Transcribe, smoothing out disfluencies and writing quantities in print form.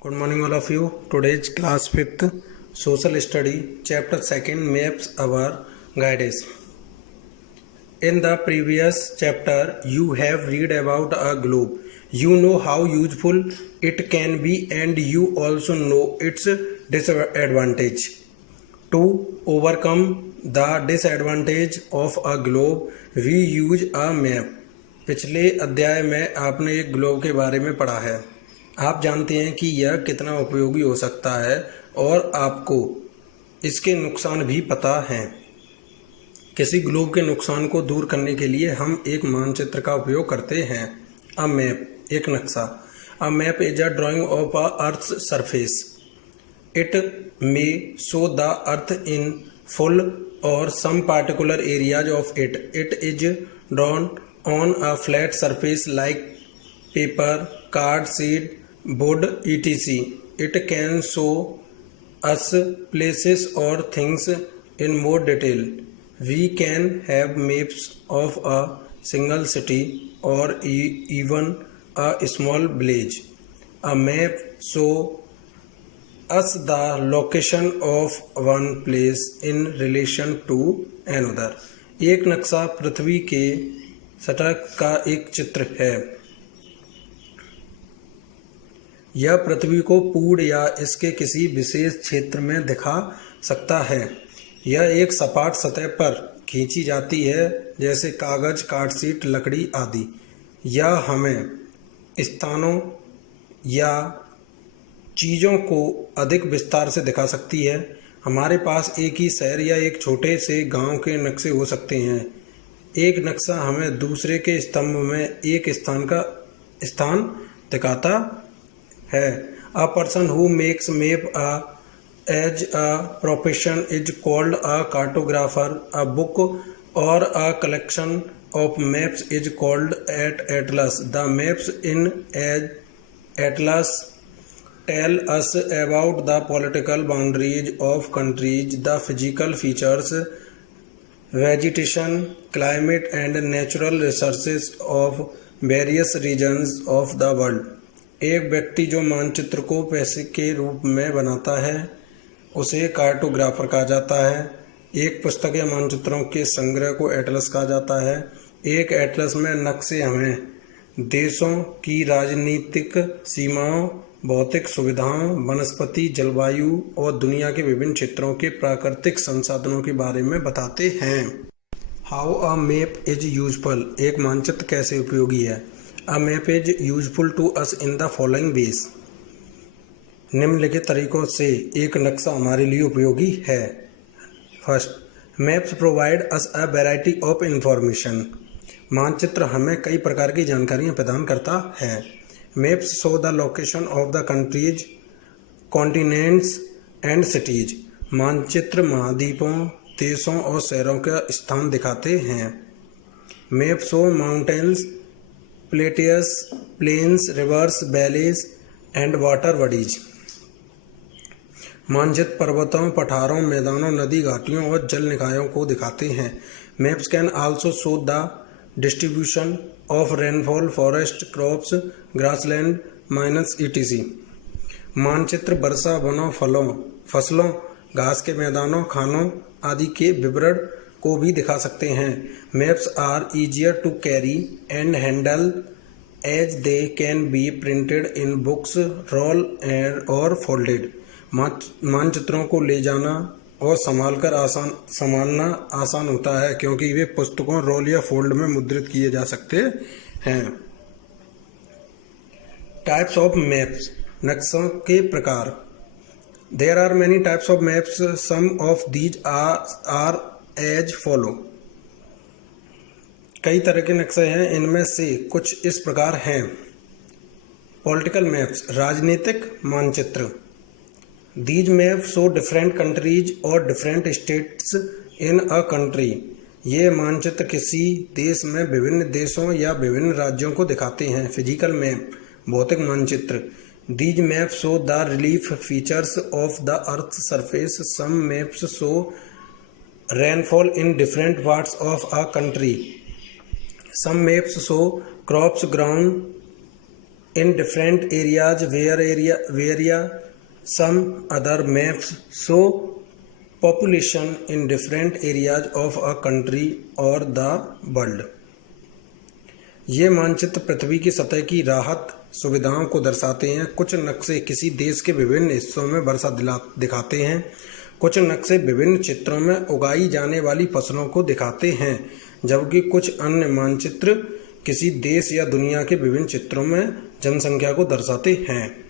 Good morning, all of you. Today's class 5th Social Study, Chapter 2nd Maps our Guides. In the previous chapter, you have read about a globe. You know how useful it can be, and you also know its disadvantage. To overcome the disadvantage of a globe, we use a map. पिछले अध्याय में आपने एक globe के बारे में पढ़ा है। आप जानते हैं कि यह कितना उपयोगी हो सकता है और आपको इसके नुकसान भी पता हैं। किसी ग्लोब के नुकसान को दूर करने के लिए हम एक मानचित्र का उपयोग करते हैं। अ मैप, एक नक्शा। अ map is a drying of a earth surface. It may show the earth in full or some particular areas of it. It is drawn on a flat surface like paper, card, sheet, wood, etc. It can show us places or things in more detail. We can have maps of a single city or even a small village. A map shows us the location of one place in relation to another. एक नक्शा पृथ्वी के सतह का एक चित्र है। यह पृथ्वी को पूर्ण या इसके किसी विशेष क्षेत्र में दिखा सकता है। यह एक सपाट सतह पर खींची जाती है, जैसे कागज, कार्डशीट, लकड़ी आदि। यह हमें स्थानों या चीज़ों को अधिक विस्तार से दिखा सकती है। हमारे पास एक ही शहर या एक छोटे से गांव के नक्शे हो सकते हैं। एक नक्शा हमें दूसरे के स्तंभ में एक स्थान दिखाता है। A person who makes map as a profession is called a cartographer. A book और a collection of maps is called atlas. The maps in as atlas tell us about the political boundaries of countries, the physical features, vegetation, climate and natural resources of various regions of the world. एक व्यक्ति जो मानचित्र को पैसे के रूप में बनाता है उसे कार्टोग्राफर कहा जाता है। एक पुस्तक या मानचित्रों के संग्रह को एटलस कहा जाता है। एक एटलस में नक्शे हमें देशों की राजनीतिक सीमाओं, भौतिक सुविधाओं, वनस्पति, जलवायु और दुनिया के विभिन्न क्षेत्रों के प्राकृतिक संसाधनों के बारे में बताते हैं। How a map is useful. एक मानचित्र कैसे उपयोगी है. A map is useful to us in the following ways. निम्नलिखित तरीकों से एक नक्शा हमारे लिए उपयोगी है. First, maps provide us a variety of information. मानचित्र हमें कई प्रकार की जानकारियाँ प्रदान करता है. Maps show the location of the countries, continents and cities. मानचित्र महाद्वीपों, देशों और शहरों का स्थान दिखाते हैं. Maps show mountains, plateaus, plains, rivers, valleys and water bodies. मानचित्र पर्वतों, पठारों, मैदानों, नदी, घाटियों और जल निकायों को दिखाते हैं. Maps can also show the distribution of rainfall, forest, crops, grassland, mines, etc. मानचित्र वर्षा, वनों, फसलों, घास के मैदानों, खानों आदि के विवरण को भी दिखा सकते हैं. Maps are easier to carry and handle as they can be printed in books, roll or folded. मानचित्रों को ले जाना और संभालना आसान होता है क्योंकि वे पुस्तकों, रोल या फोल्ड में मुद्रित किए जा सकते हैं. Types of maps. नक्शों के प्रकार. There are many types of maps. Some of these are as follow. कई तरह के नक्शे हैं, इनमें से कुछ इस प्रकार हैं. पॉलिटिकल मैप्स, राजनीतिक मानचित्र. These maps show different countries or different states in a country. ये मानचित्र किसी देश में विभिन्न देशों या विभिन्न राज्यों को दिखाते हैं. फिजिकल मैप, भौतिक मानचित्र. These maps show the relief features of the earth's surface. Some maps show rainfall in different parts of a country. Some maps show crops grown in different areas where some other maps show population in different areas of a country or the world। ये मानचित्र पृथ्वी की सतह की राहत सुविधाओं को दर्शाते हैं। कुछ नक्शे किसी देश के विभिन्न हिस्सों में वर्षा दिखाते हैं। कुछ नक्शे विभिन्न क्षेत्रों में उगाई जाने वाली फसलों को दिखाते हैं, जबकि कुछ अन्य मानचित्र किसी देश या दुनिया के विभिन्न क्षेत्रों में जनसंख्या को दर्शाते हैं।